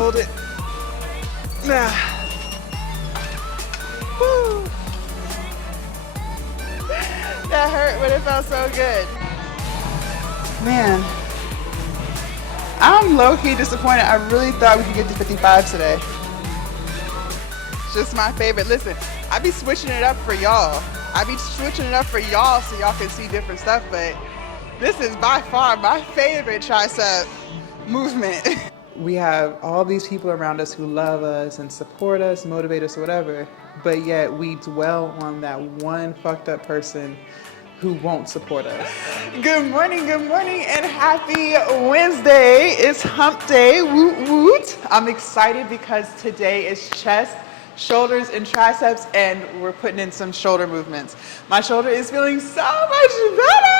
hold it. Nah. Woo. That hurt, but it felt so good. Man, I'm low-key disappointed. I really thought we could get to 55 today. It's just my favorite. Listen, I be switching it up for y'all. I be switching it up for y'all so y'all can see different stuff, but this is by far my favorite tricep movement. We have all these people around us who love us and support us, motivate us, whatever, but yet we dwell on that one fucked up person who won't support us. Good morning, and happy Wednesday. It's hump day, woot woot. I'm excited because today is chest, shoulders, and triceps, and we're putting in some shoulder movements. My shoulder is feeling so much better,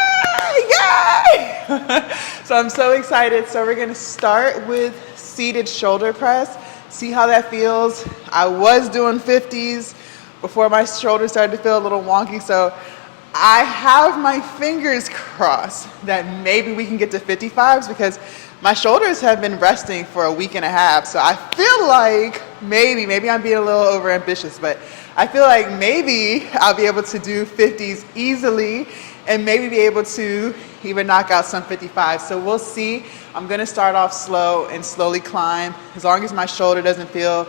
yay! So I'm so excited. So we're gonna start with seated shoulder press, see how that feels. I was doing 50s before my shoulders started to feel a little wonky, so I have my fingers crossed that maybe we can get to 55s because my shoulders have been resting for a week and a half. So I feel like maybe I'm being a little over ambitious, but I feel like maybe I'll be able to do 50s easily and maybe be able to even knock out some 55s. So we'll see. I'm gonna start off slow and slowly climb as long as my shoulder doesn't feel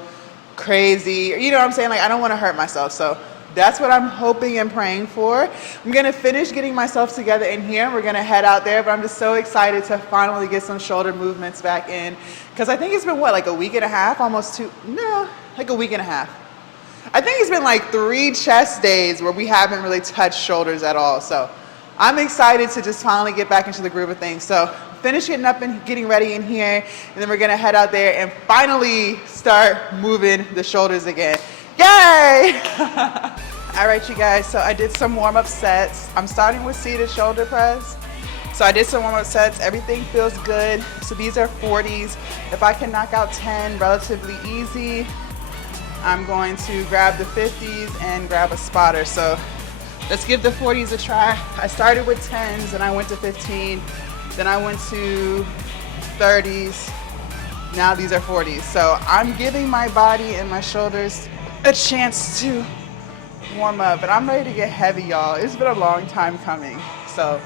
crazy. You know what I'm saying? Like I don't wanna hurt myself. So that's what I'm hoping and praying for. I'm gonna finish getting myself together in here. We're gonna head out there, but I'm just so excited to finally get some shoulder movements back in. Cause I think it's been what, like a week and a half, almost two, no, like a week and a half. I think it's been like 3 chest days where we haven't really touched shoulders at all. So I'm excited to just finally get back into the groove of things. So finish getting up and getting ready in here, and then we're gonna head out there and finally start moving the shoulders again. Yay! All right, you guys, so I did some warm-up sets. I'm starting with seated shoulder press. So I did some warm-up sets. Everything feels good. So these are 40s. If I can knock out 10 relatively easy, I'm going to grab the 50s and grab a spotter. So let's give the 40s a try. I started with 10s, and I went to 15. Then I went to 30s. Now these are 40s. So I'm giving my body and my shoulders a chance to warm up, and I'm ready to get heavy, y'all. It's been a long time coming. So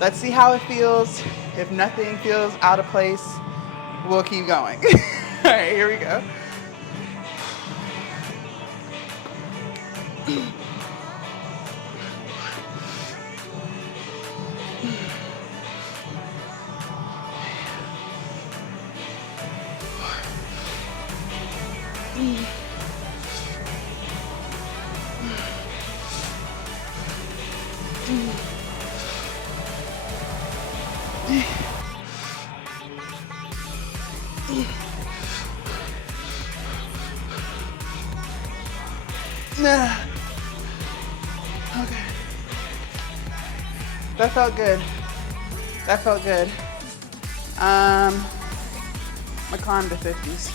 let's see how it feels. If nothing feels out of place, we'll keep going. All right, here we go. Okay. That felt good. That felt good. I'm gonna climb to 50s.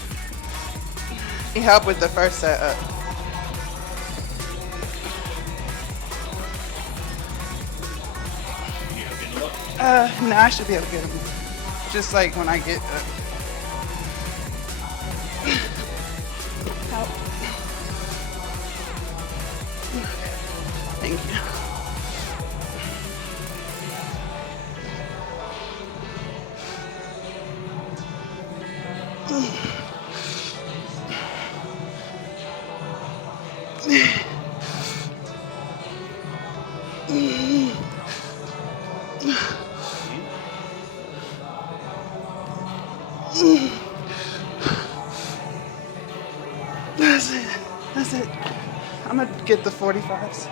Need help with the first set up. No, I should be able to get them. Just like when I get up. Help. Thank you. That's it. I'm gonna get the 45s.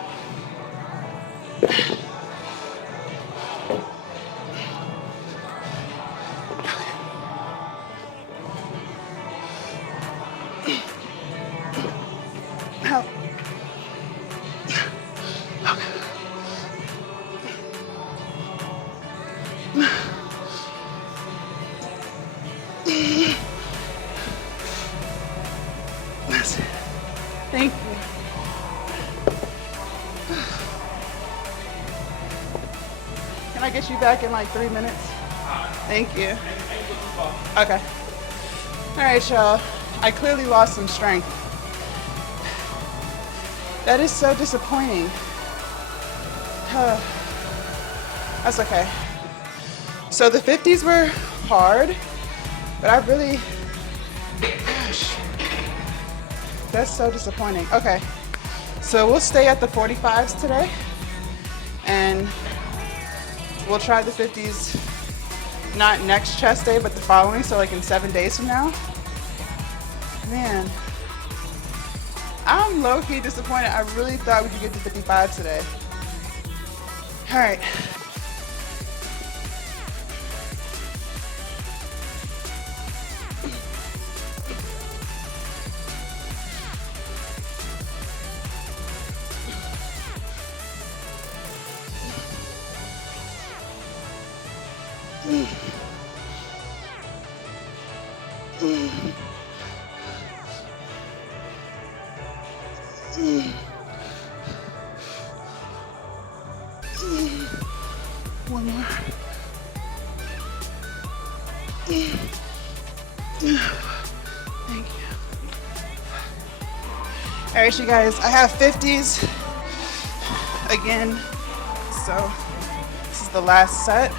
Help. That's it. Thank you. Can I get you back in like 3 minutes? Thank you. Okay. All right, y'all. I clearly lost some strength. That is so disappointing. That's okay. So the 50s were hard, but I really, gosh, that's so disappointing. Okay, so we'll stay at the 45s today, and we'll try the 50s, not next chest day, but the following, so like in 7 days from now. Man, I'm low-key disappointed. I really thought we could get to 55 today. All right. One more. Thank you. All right, you guys, I have 50s again, so this is the last set.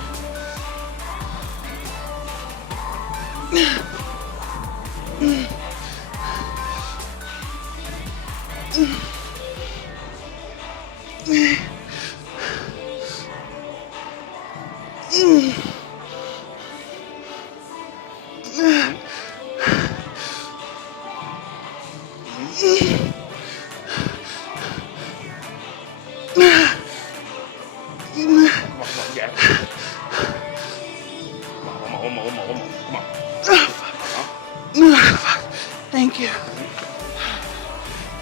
Thank you.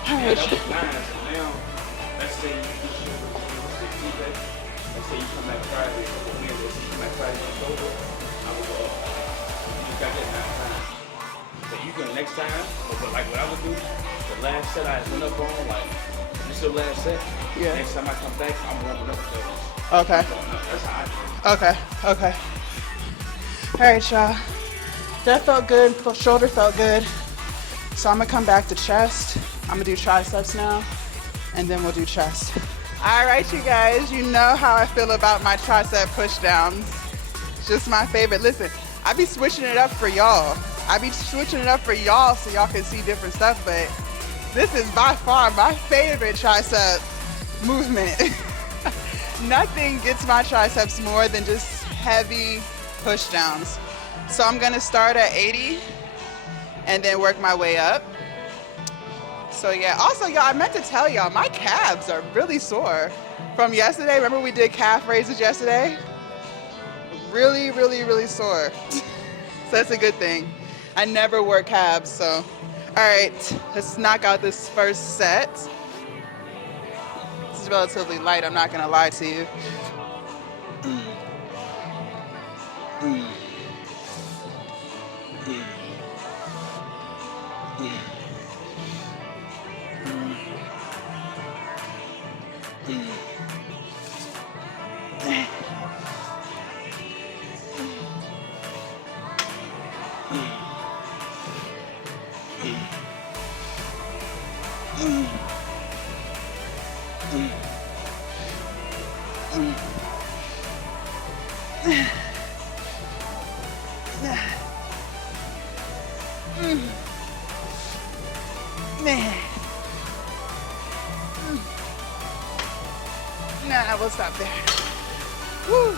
All right. Now, let's say you come back Friday, or Wednesday, you come back Friday, October, I will go up. You got that 9 times. So you can next time, but like what I would do, the last set I went up on, like, this is the last set. Yeah. Next time I come back, I'm warming up with those. Okay. That's how I do it. Okay. All right, y'all. That felt good. Shoulder felt good. So I'm gonna come back to chest. I'm gonna do triceps now, and then we'll do chest. All right, you guys, you know how I feel about my tricep push downs. It's just my favorite. Listen, I be switching it up for y'all. So y'all can see different stuff, but this is by far my favorite tricep movement. Nothing gets my triceps more than just heavy push downs. So I'm gonna start at 80 and then work my way up. So yeah, also y'all, I meant to tell y'all, my calves are really sore from yesterday. Remember we did calf raises yesterday? Really, really, really sore. So that's a good thing. I never work calves, so. All right, let's knock out this first set. This is relatively light, I'm not gonna lie to you. Nah, we'll stop there. Woo.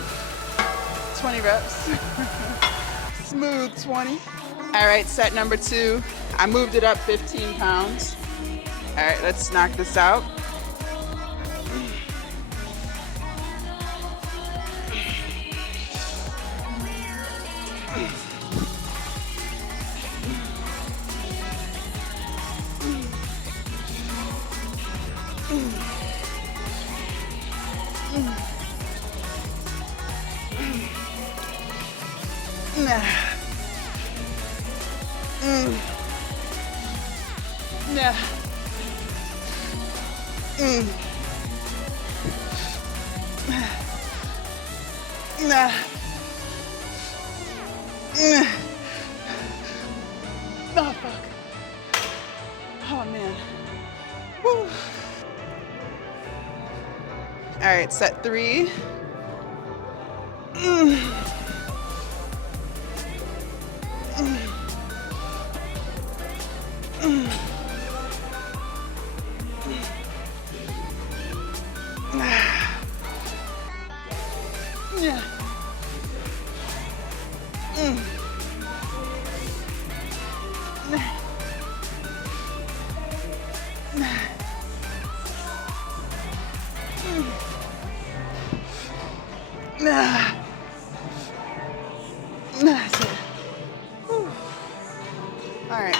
20 reps. Smooth 20. All right, set number 2. I moved it up 15 pounds. All right, let's knock this out. fuck. Oh man. Woo. All right, set 3. Yeah. That's it. Whew. All right,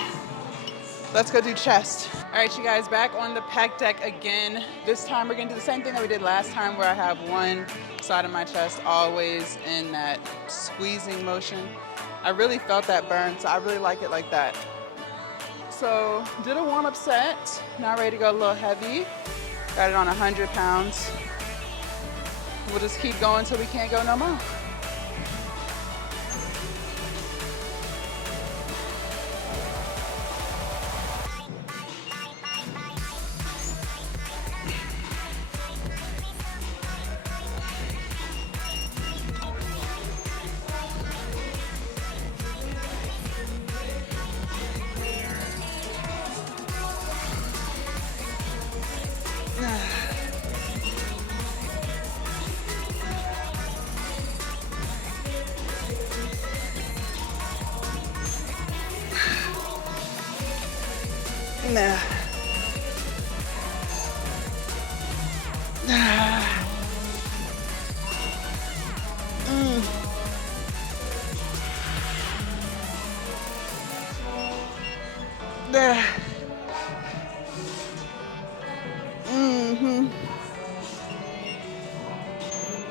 let's go do chest. All right, you guys, back on the pec deck again. This time we're gonna do the same thing that we did last time, where I have one side of my chest always in that squeezing motion. I really felt that burn, so I really like it like that. So did a warm-up set. Now ready to go a little heavy. Got it on 100 pounds. We'll just keep going till we can't go no more. Nah.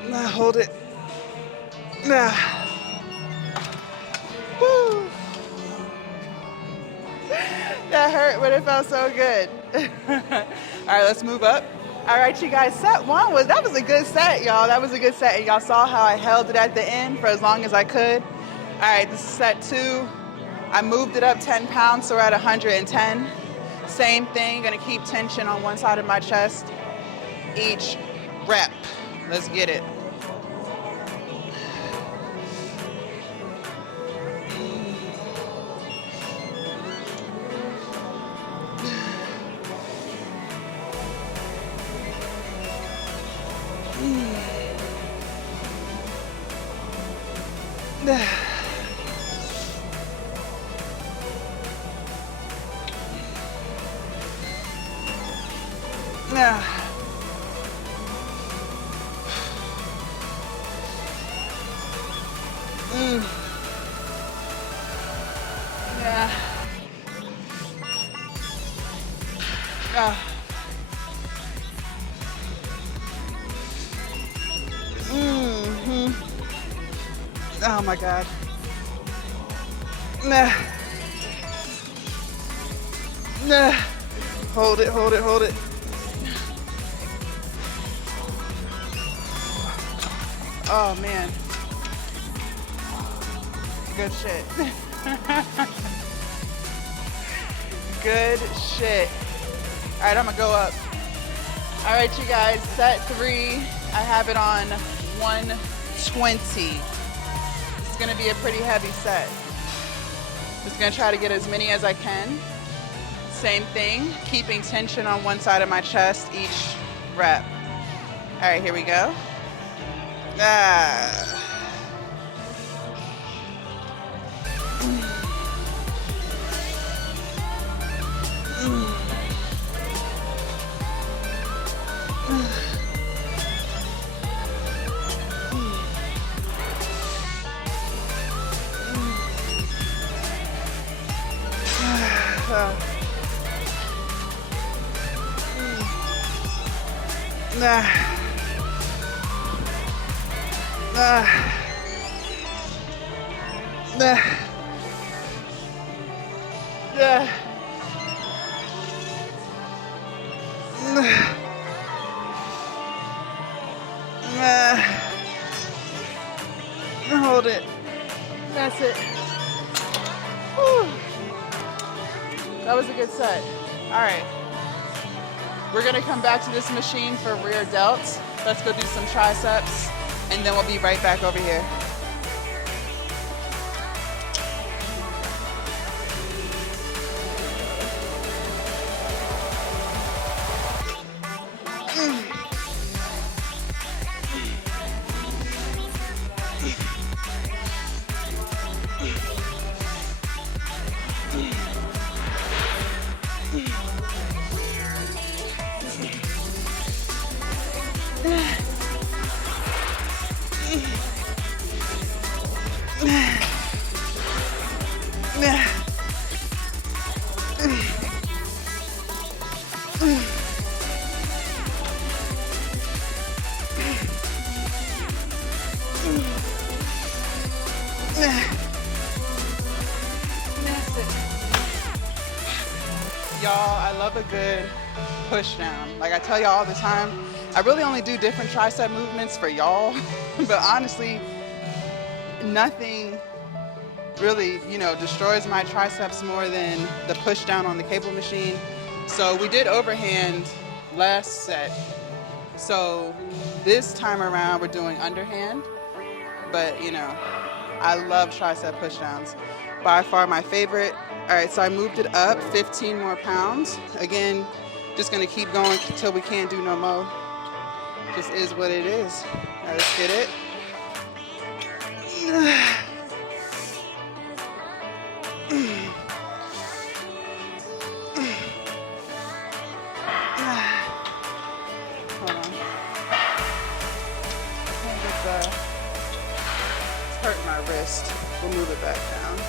Nah, hold it. Nah. Woo. That hurt, but it felt so good. All right, let's move up. All right, you guys, set 1 was a good set, y'all. That was a good set, and y'all saw how I held it at the end for as long as I could. All right, this is set 2. I moved it up 10 pounds, so we're at 110. Same thing, gonna keep tension on one side of my chest each rep. Let's get it. Oh my God. Hold it, hold it, hold it. Oh man. Good shit. Good shit. All right, I'm gonna go up. All right, you guys, set 3. I have it on 120. It's gonna be a pretty heavy set. Just gonna try to get as many as I can. Same thing, keeping tension on one side of my chest each rep. All right, here we go. Hold it. That's it. Whew. That was a good set. All right. We're gonna come back to this machine for rear delts. Let's go do some triceps, and then we'll be right back over here. Y'all, I love a good push down. Like I tell y'all all the time, I really only do different tricep movements for y'all, but honestly, nothing really, destroys my triceps more than the push down on the cable machine. So we did overhand last set. So this time around we're doing underhand, but I love tricep push downs. By far my favorite. All right, so I moved it up 15 more pounds. Again, just gonna keep going until we can't do no more. Just is what it is. All right, let's get it. Hold on. It's hurting my wrist. We'll move it back down.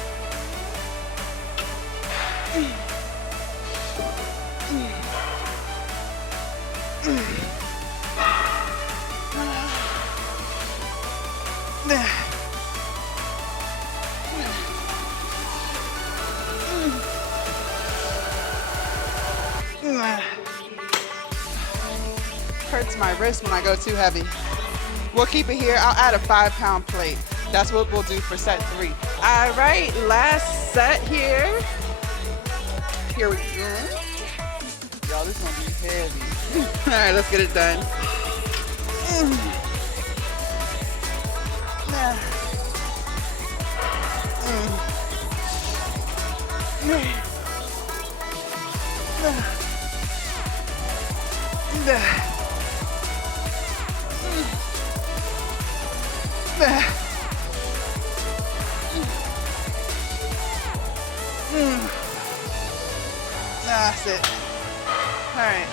Hurts my wrist when I go too heavy. We'll keep it here. I'll add a 5-pound plate. That's what we'll do for set 3. All right, last set here. Here we go. Y'all, this gonna be heavy. All right, let's get it done. That's it. All right.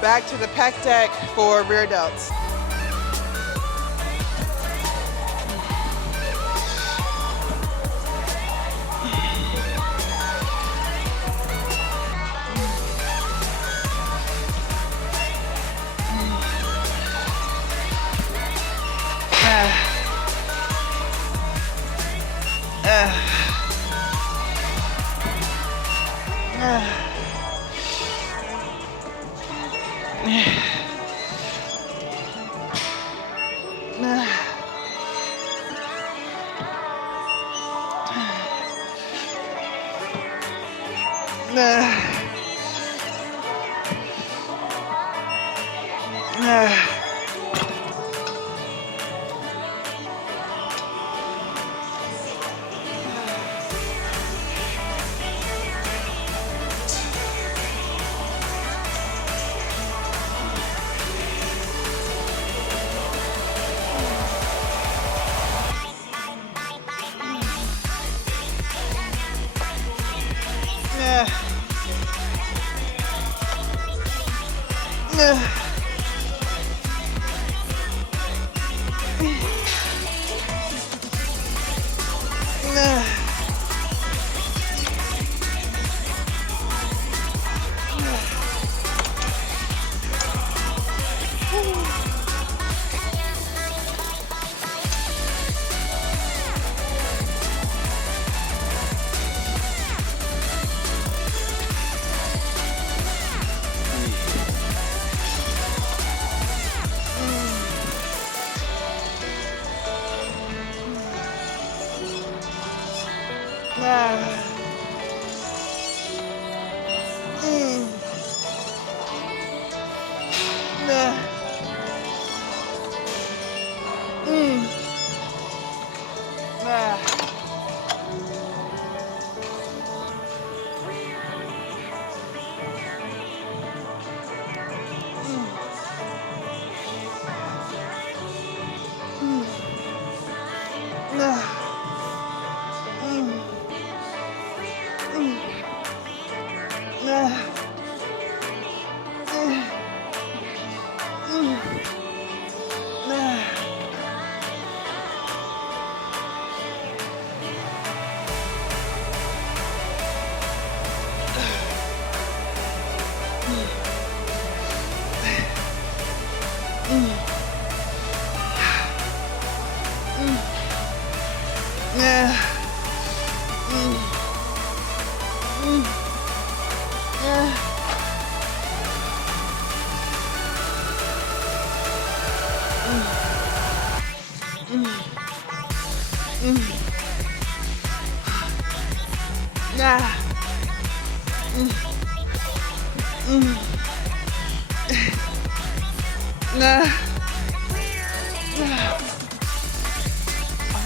Back to the pec deck for rear delts. Ah.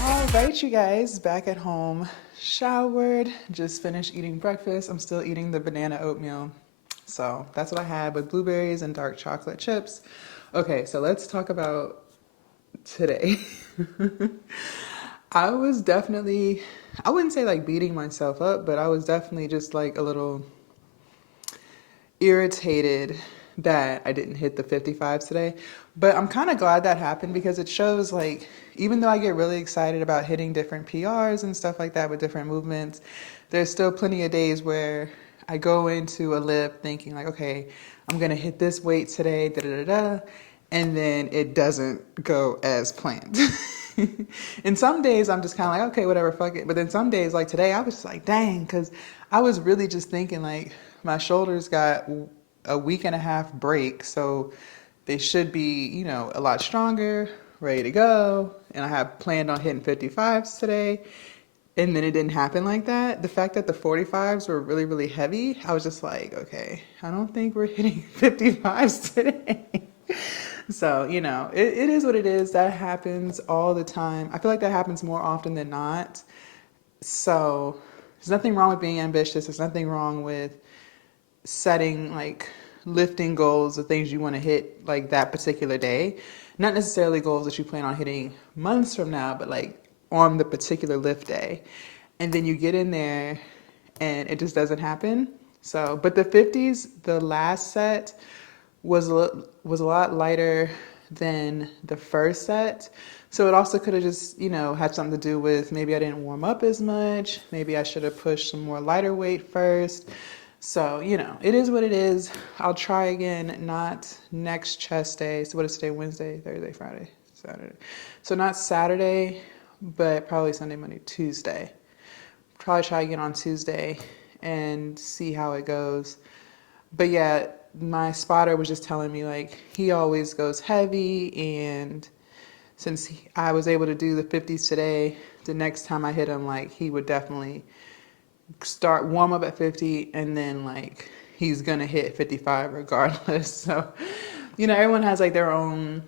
All right, you guys, back at home, showered, just finished eating breakfast. I'm still eating the banana oatmeal. So that's what I had with blueberries and dark chocolate chips. Okay, so let's talk about today. I was definitely, I wouldn't say like beating myself up, but I was definitely just like a little irritated that I didn't hit the 55s today. But I'm kind of glad that happened because it shows like, even though I get really excited about hitting different PRs and stuff like that with different movements, there's still plenty of days where I go into a lift thinking like, okay, I'm going to hit this weight today, da da da da. And then it doesn't go as planned. And some days I'm just kind of like, okay, whatever, fuck it. But then some days like today, I was just like, dang, because I was really just thinking like my shoulders got a week and a half break. So they should be, you know, a lot stronger, ready to go. And I have planned on hitting 55s today. And then it didn't happen like that. The fact that the 45s were really, really heavy, I was just like, okay, I don't think we're hitting 55s today. So, you know, it is what it is. That happens all the time. I feel like that happens more often than not. So there's nothing wrong with being ambitious. There's nothing wrong with setting like lifting goals, the things you want to hit like that particular day. Not necessarily goals that you plan on hitting months from now, but like on the particular lift day. And then you get in there and it just doesn't happen. So, but the 50s, the last set was a lot lighter than the first set. So it also could have just, you know, had something to do with maybe I didn't warm up as much. Maybe I should have pushed some more lighter weight first. So, you know, it is what it is. I'll try again, not next chest day. So what is today? Wednesday, Thursday, Friday, Saturday. So not Saturday, but probably Sunday, Monday, Tuesday. Probably try again on Tuesday and see how it goes. But yeah, my spotter was just telling me like he always goes heavy, and since I was able to do the 50s today, the next time I hit him, like he would definitely start warm up at 50 and then like he's gonna hit 55 regardless. So, you know, everyone has like their own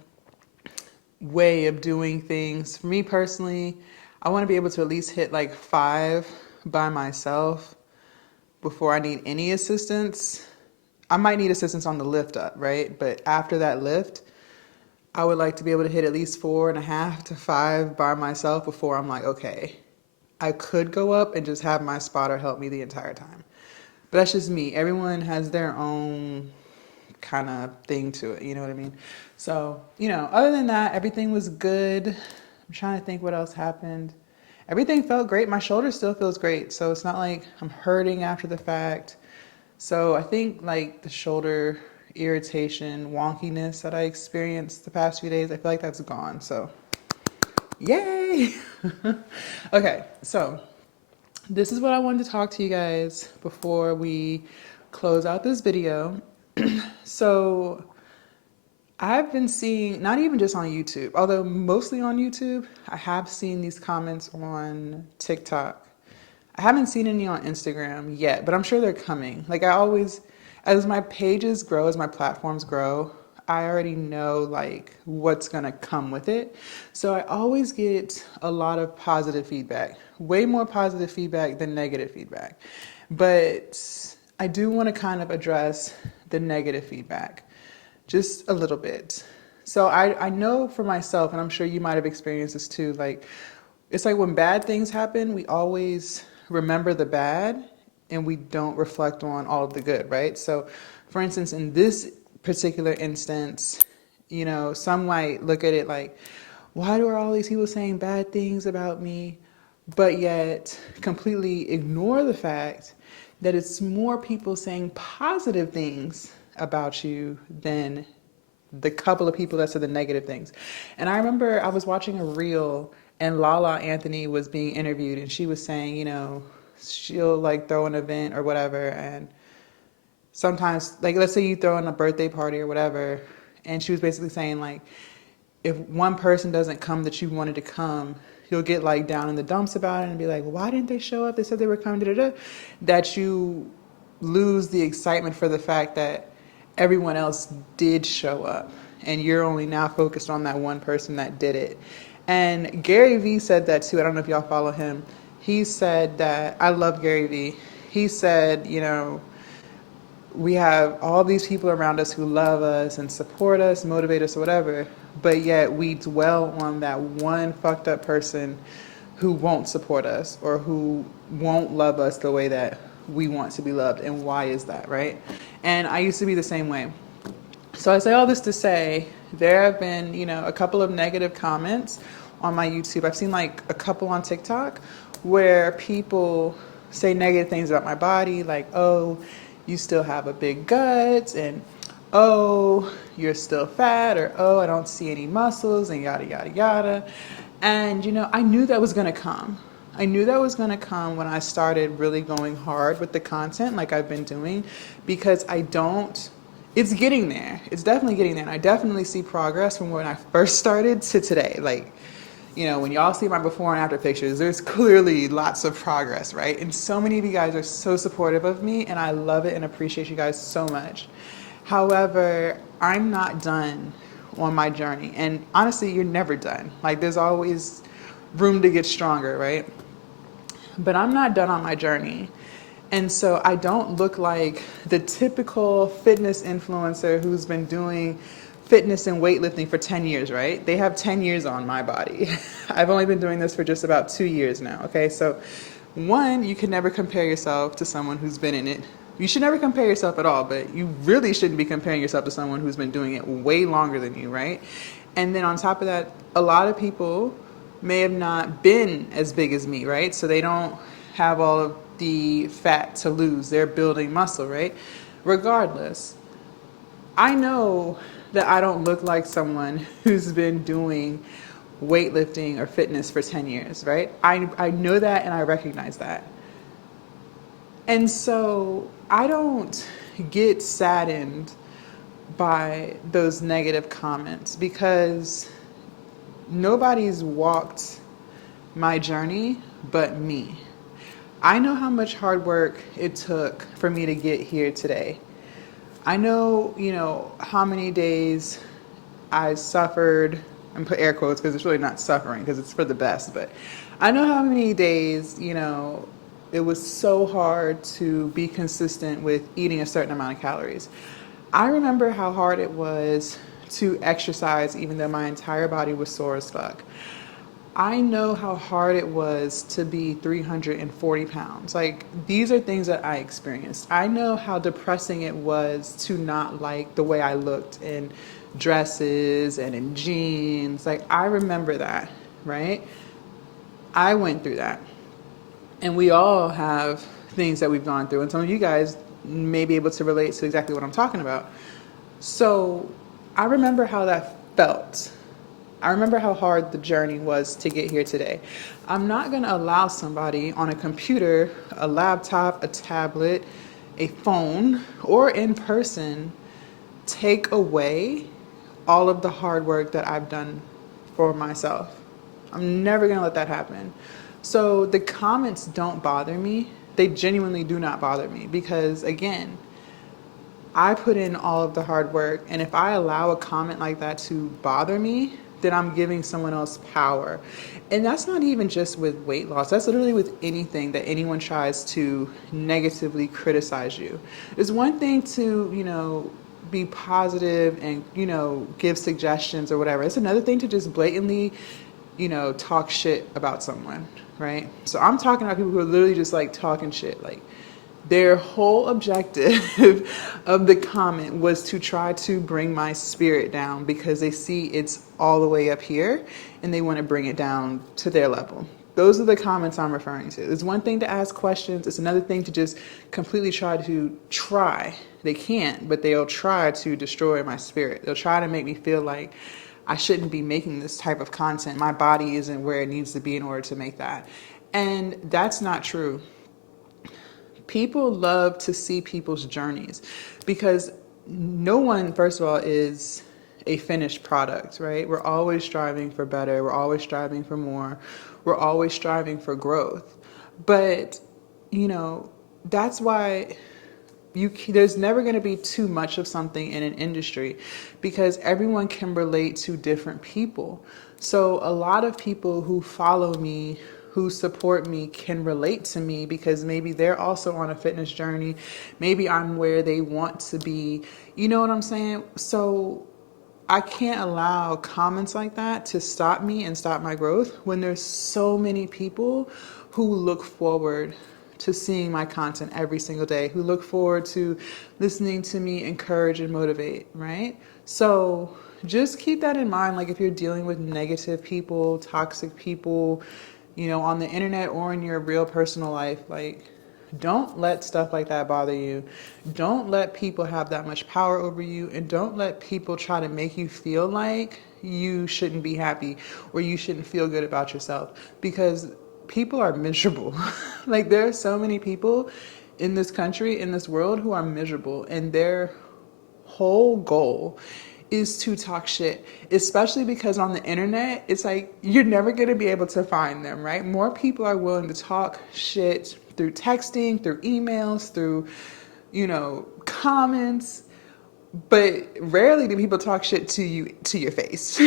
way of doing things. For me personally, I want to be able to at least hit like 5 by myself before I need any assistance. I might need assistance on the lift up, right? But after that lift, I would like to be able to hit at least 4.5 to 5 by myself before I'm like, okay, I could go up and just have my spotter help me the entire time. But that's just me. Everyone has their own kind of thing to it, you know what I mean? So, you know, other than that, everything was good. I'm trying to think what else happened. Everything felt great. My shoulder still feels great. So it's not like I'm hurting after the fact. So I think like the shoulder irritation, wonkiness that I experienced the past few days, I feel like that's gone. So yay. Okay, so this is what I wanted to talk to you guys before we close out this video. So I've been seeing, not even just on YouTube, although mostly on YouTube, I have seen these comments on TikTok. I haven't seen any on Instagram yet, but I'm sure they're coming. Like I always, as my pages grow, as my platforms grow, I already know like what's gonna come with it. So I always get a lot of positive feedback, way more positive feedback than negative feedback. But I do want to kind of address the negative feedback just a little bit. So I know for myself, and I'm sure you might have experienced this too, like it's like when bad things happen, we always remember the bad and we don't reflect on all of the good, right? So for instance, in this particular instance, you know, some might look at it like, why are all these people saying bad things about me? But yet completely ignore the fact that it's more people saying positive things about you than the couple of people that said the negative things. And I remember I was watching a reel and Lala Anthony was being interviewed and she was saying, you know, she'll like throw an event or whatever, and sometimes like let's say you throw in a birthday party or whatever, and she was basically saying like if one person doesn't come that you wanted to come, you'll get like down in the dumps about it and be like, well, why didn't they show up? They said they were coming, da, da, da. That you lose the excitement for the fact that everyone else did show up and you're only now focused on that one person that did it. And Gary Vee said that too. I don't know if y'all follow him. He said that, I love Gary Vee. He said, you know, we have all these people around us who love us and support us, motivate us, or whatever, but yet we dwell on that one fucked up person who won't support us or who won't love us the way that we want to be loved. And why is that, right? And I used to be the same way. So I say all this to say there have been, you know, a couple of negative comments on my YouTube. I've seen like a couple on TikTok where people say negative things about my body, like, oh, you still have a big gut, and oh, you're still fat, or oh, I don't see any muscles, and yada, yada, yada. And, you know, I knew that was going to come. I knew that was going to come when I started really going hard with the content like I've been doing, because it's getting there. It's definitely getting there. And I definitely see progress from when I first started to today. Like, you know, when y'all see my before and after pictures, there's clearly lots of progress, right? And so many of you guys are so supportive of me, and I love it and appreciate you guys so much. However, I'm not done on my journey. And honestly, you're never done. Like, there's always room to get stronger, right? But I'm not done on my journey. And so I don't look like the typical fitness influencer who's been doing fitness and weightlifting for 10 years, right? They have 10 years on my body. I've only been doing this for just about 2 years now, okay? So one, you can never compare yourself to someone who's been in it. You should never compare yourself at all, but you really shouldn't be comparing yourself to someone who's been doing it way longer than you, right? And then on top of that, a lot of people may have not been as big as me, right? So they don't have all of the fat to lose. They're building muscle, right? Regardless, I know that I don't look like someone who's been doing weightlifting or fitness for 10 years, right? I know that and I recognize that. And so I don't get saddened by those negative comments because nobody's walked my journey but me. I know how much hard work it took for me to get here today. I know, you know, how many days I suffered, and put air quotes because it's really not suffering because it's for the best, but I know how many days, you know, it was so hard to be consistent with eating a certain amount of calories. I remember how hard it was to exercise even though my entire body was sore as fuck. I know how hard it was to be 340 pounds. Like, these are things that I experienced. I know how depressing it was to not like the way I looked in dresses and in jeans. Like, I remember that, right? I went through that. And we all have things that we've gone through. And some of you guys may be able to relate to exactly what I'm talking about. So I remember how that felt. I remember how hard the journey was to get here today. I'm not going to allow somebody on a computer, a laptop, a tablet, a phone, or in person take away all of the hard work that I've done for myself. I'm never going to let that happen. So the comments don't bother me. They genuinely do not bother me because, again, I put in all of the hard work, and if I allow a comment like that to bother me, then I'm giving someone else power. And that's not even just with weight loss. That's literally with anything that anyone tries to negatively criticize you. It's one thing to, be positive and, give suggestions or whatever. It's another thing to just blatantly, talk shit about someone, right? So I'm talking about people who are literally just like talking shit. Like, their whole objective of the comment was to try to bring my spirit down because they see it's all the way up here and they want to bring it down to their level. Those are the comments I'm referring to. It's one thing to ask questions. It's another thing to just completely try. They can't, but they'll try to destroy my spirit. They'll try to make me feel like I shouldn't be making this type of content. My body isn't where it needs to be in order to make that. And that's not true. People love to see people's journeys because no one, first of all, is a finished product, right? We're always striving for better. We're always striving for more. We're always striving for growth. But, that's why there's never going to be too much of something in an industry because everyone can relate to different people. So a lot of people who follow me, who support me, can relate to me because maybe they're also on a fitness journey. Maybe I'm where they want to be. You know what I'm saying? So I can't allow comments like that to stop me and stop my growth when there's so many people who look forward to seeing my content every single day, who look forward to listening to me encourage and motivate, right? So just keep that in mind. Like if you're dealing with negative people, toxic people, on the internet or in your real personal life, like don't let stuff like that bother you. Don't let people have that much power over you, and don't let people try to make you feel like you shouldn't be happy or you shouldn't feel good about yourself because people are miserable. Like there are so many people in this country, in this world who are miserable, and their whole goal is to talk shit, especially because on the internet, it's like you're never going to be able to find them, right? More people are willing to talk shit through texting, through emails, through, comments, but rarely do people talk shit to you, to your face.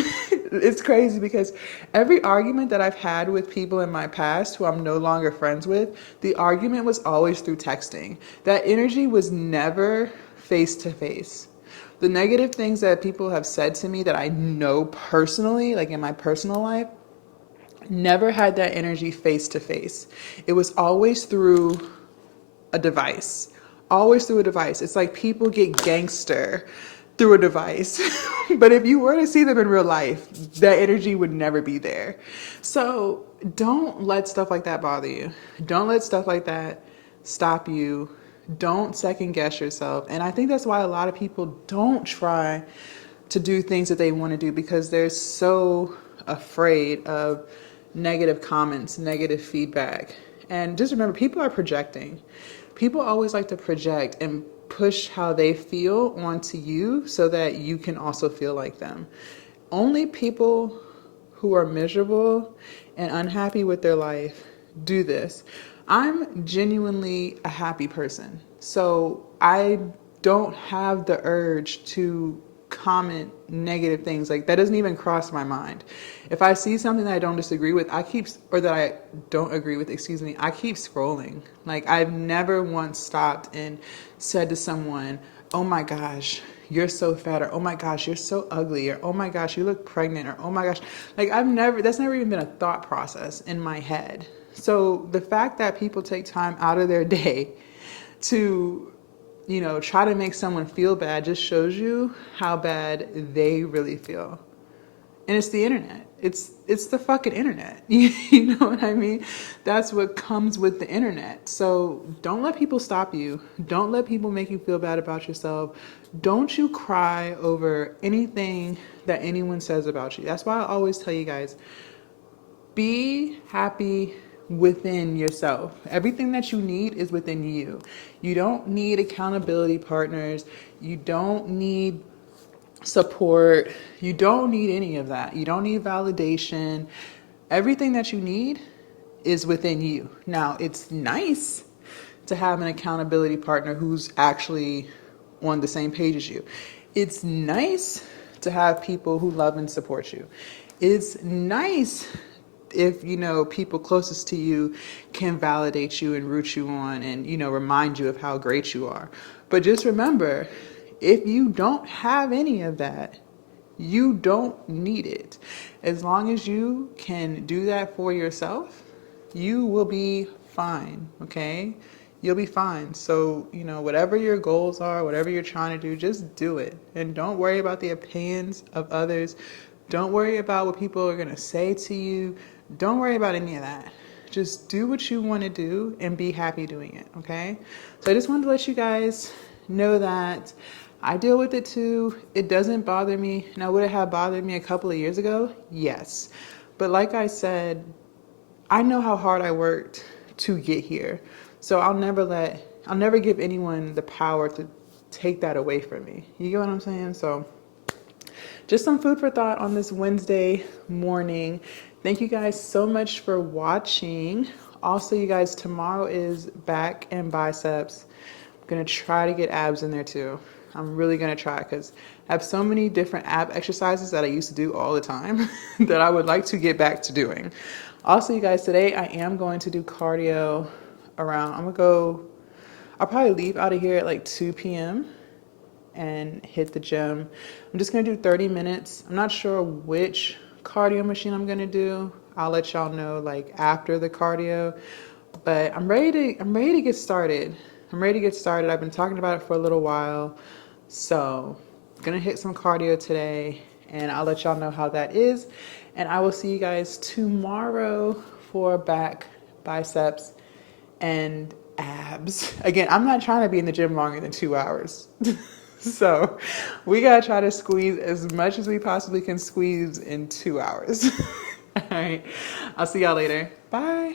It's crazy because every argument that I've had with people in my past who I'm no longer friends with, the argument was always through texting. That energy was never face to face. The negative things that people have said to me that I know personally, like in my personal life, never had that energy face to face. It was always through a device. Always through a device. It's like people get gangster through a device. But if you were to see them in real life, that energy would never be there. So don't let stuff like that bother you. Don't let stuff like that stop you. Don't second guess yourself. And I think that's why a lot of people don't try to do things that they want to do because they're so afraid of negative comments, negative feedback. And just remember, people are projecting. People always like to project and push how they feel onto you so that you can also feel like them. Only people who are miserable and unhappy with their life do this. I'm genuinely a happy person, so I don't have the urge to comment negative things. Like that doesn't even cross my mind. If I see something that I don't disagree with, I keep scrolling. Like I've never once stopped and said to someone, "Oh my gosh, you're so fat," or "Oh my gosh, you're so ugly," or "Oh my gosh, you look pregnant," or "Oh my gosh." Like that's never even been a thought process in my head. So the fact that people take time out of their day to try to make someone feel bad just shows you how bad they really feel. And it's the internet. It's the fucking internet. You know what I mean? That's what comes with the internet. So don't let people stop you. Don't let people make you feel bad about yourself. Don't you cry over anything that anyone says about you. That's why I always tell you guys, be happy within yourself. Everything that you need is within you. You don't need accountability partners. You don't need support. You don't need any of that. You don't need validation. Everything that you need is within you. Now, it's nice to have an accountability partner who's actually on the same page as you. It's nice to have people who love and support you. It's nice if, you know, people closest to you can validate you and root you on and, you know, remind you of how great you are. But just remember, if you don't have any of that, you don't need it. As long as you can do that for yourself, you will be fine, okay? You'll be fine. So, you know, whatever your goals are, whatever you're trying to do, just do it. And don't worry about the opinions of others. Don't worry about what people are going to say to you. Don't worry about any of that. Just do what you want to do and be happy doing it, okay? So I just wanted to let you guys know that I deal with it too. It doesn't bother me. Now, would it have bothered me a couple of years ago? Yes. But like I said, I know how hard I worked to get here. So I'll never give anyone the power to take that away from me. You get what I'm saying? So just some food for thought on this Wednesday morning. Thank you guys so much for watching. Also, you guys, tomorrow is back and biceps. I'm gonna try to get abs in there too. I'm really gonna try because I have so many different ab exercises that I used to do all the time that I would like to get back to doing. Also, you guys, today I am going to do cardio around, I'll probably leave out of here at like 2 p.m. and hit the gym. I'm just gonna do 30 minutes. I'm not sure which cardio machine I'm gonna do. I'll let y'all know like after the cardio, but I'm ready to get started. I've been talking about it for a little while. So I'm gonna hit some cardio today and I'll let y'all know how that is. And I will see you guys tomorrow for back, biceps, and abs. Again, I'm not trying to be in the gym longer than 2 hours. So we gotta try to squeeze as much as we possibly can squeeze in 2 hours. All right, I'll see y'all later. Bye.